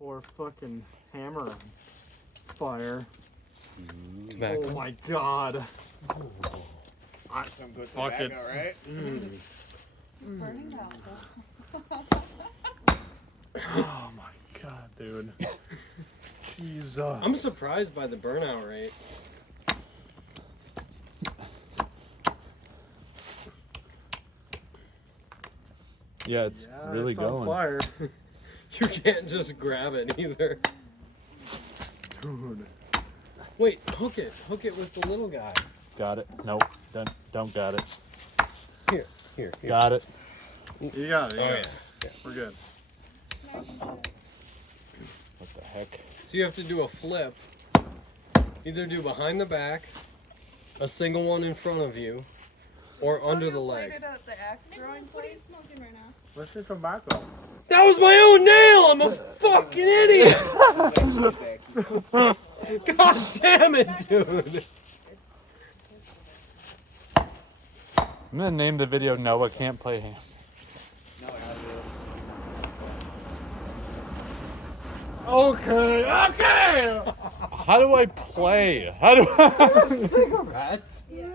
Pour fucking hammer on fire. Tobacco. Oh my god. Some good Fuck it. tobacco, right? Burning out. Oh my god, dude. Jesus. I'm surprised by the burnout rate. Yeah, it's really it's going. on fire. You can't just grab it either. Dude. Wait, hook it. Hook it with the little guy. Got it. Nope. Don't got it. Here. Got it. You got it. Oh, Yeah. yeah. We're good. What the heck? So you have to do a flip. Either do behind the back, a single one in front of you, or under the leg. At the axe throwing What are you place. smoking right now? What's your tobacco? That was my own nail! I'm a fucking idiot! God damn it, dude! I'm gonna name the video Noah Can't Play Ham. No, I gotta do Okay. How do I play? How do I? Cigarettes? Yeah.